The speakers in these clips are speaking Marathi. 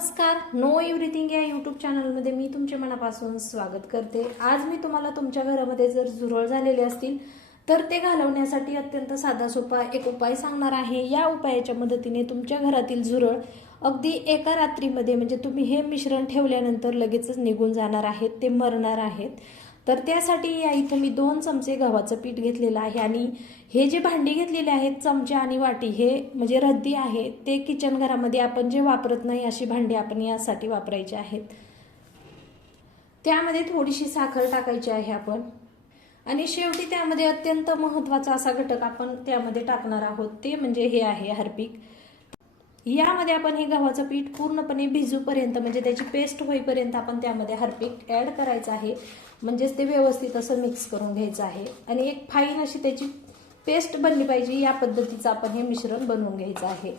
नमस्कार. नो एव्हरीथिंग या यूट्यूब चॅनलमध्ये मी तुमच्या मनापासून स्वागत करते. आज मी तुम्हाला तुमच्या घरामध्ये जर झुरळ झालेले असतील तर ते घालवण्यासाठी अत्यंत साधा सोपा एक उपाय सांगणार आहे. या उपायाच्या मदतीने तुमच्या घरातील झुरळ अगदी एका रात्रीमध्ये म्हणजे तुम्ही हे मिश्रण ठेवल्यानंतर लगेचच निघून जाणार आहेत ते मरणार आहेत. तर त्यासाठी या इथं मी दोन चमचे गव्हाचं पीठ घेतलेलं आहे आणि हे जे भांडी घेतलेले आहेत चमचे आणि वाटी हे म्हणजे रद्दी आहे. ते किचन घरामध्ये आपण जे वापरत नाही अशी भांडी आपण यासाठी वापरायची आहेत. त्यामध्ये थोडीशी साखर टाकायची आहे आपण. आणि शेवटी त्यामध्ये अत्यंत महत्त्वाचा असा घटक आपण त्यामध्ये टाकणार आहोत. ते म्हणजे हे आहे हार्पिक. यामध्ये आपण हे गव्हाचं पीठ पूर्णपणे भिजूपर्यंत म्हणजे त्याची पेस्ट होईपर्यंत आपण त्यामध्ये हरपीक ॲड करायचं आहे. म्हणजेच ते व्यवस्थित असं मिक्स करून घ्यायचं आहे. आणि एक फाईन अशी त्याची पेस्ट बनली पाहिजे या पद्धतीचं आपण हे मिश्रण बनवून घ्यायचं आहे.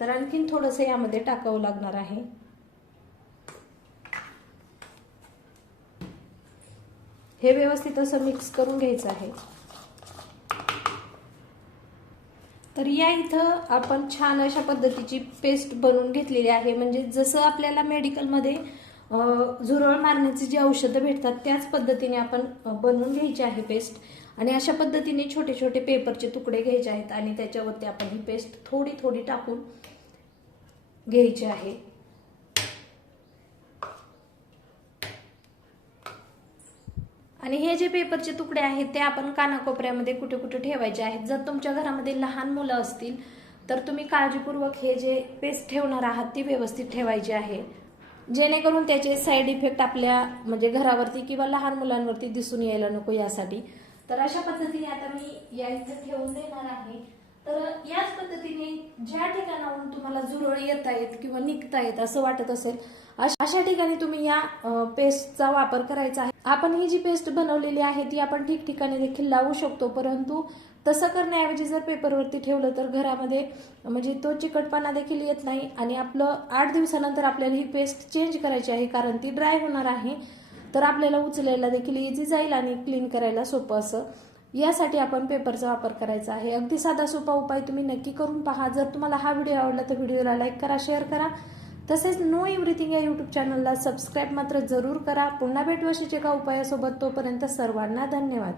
तर आणखीन थोडंसं यामध्ये टाकावं लागणार आहे. हे व्यवस्थित असं मिक्स करून घ्यायचं आहे. तर या इथं आपण छान अशा पद्धतीची पेस्ट बनवून घेतलेली आहे. म्हणजे जसं आपल्याला मेडिकलमध्ये झुरळ मारण्याची जी औषधं भेटतात त्याच पद्धतीने आपण बनवून घ्यायची आहे पेस्ट आणि अशा पद्धतीने छोटे छोटे पेपरचे तुकडे घ्यायचे आहेत आणि त्याच्यावरती आपण ही पेस्ट थोडी थोडी टाकून घ्यायची आहे. आणि हे जे पेपरचे तुकडे आहेत ते आपण कानाकोपऱ्यामध्ये कुठे कुठे ठेवायचे आहेत? जर तुमच्या घरामध्ये लहान मुलं असतील तर तुम्ही काळजीपूर्वक हे जे पेस्ट ठेवणार आहात ती व्यवस्थित ठेवायची आहे. जेणेकरून त्याचे साईड इफेक्ट आपल्या म्हणजे घरावरती किंवा लहान मुलांवरती दिसून यायला नको यासाठी. तर अशा पद्धतीने आता मी या इथं ठेवून देणार आहे. तर याच पद्धतीने ज्या ठिकाणाहून तुम्हाला जुरळ येत आहेत किंवा निघता येत असं वाटत असेल अशा ठिकाणी तुम्ही या पेस्टचा वापर करायचा आहे. आपण ही जी पेस्ट बनवलेली आहे ती आपण ठिकठिकाणी देखील लावू शकतो परंतु तसं करण्याऐवजी जर पेपरवरती ठेवलं तर घरामध्ये म्हणजे तो चिकटपणा देखील येत नाही आणि आपलं आठ दिवसानंतर आपल्याला ही पेस्ट चेंज करायची आहे कारण ती ड्राय होणार आहे. तर आपल्याला उचलायला देखील इझी जाईल आणि क्लीन करायला सोपं असं. यासाठी आपण पेपरचा वापर करायचा आहे. अगदी साधा सोपा उपाय तुम्ही नक्की करून पहा. जर तुम्हाला हा व्हिडिओ आवडला तर व्हिडिओला लाईक करा शेअर करा. तसेच नो एव्हरीथिंग या युट्यूब चॅनलला सबस्क्राईब मात्र जरूर करा. पुन्हा भेटू अशीच एका उपायासोबत तोपर्यंत सर्वांना धन्यवाद.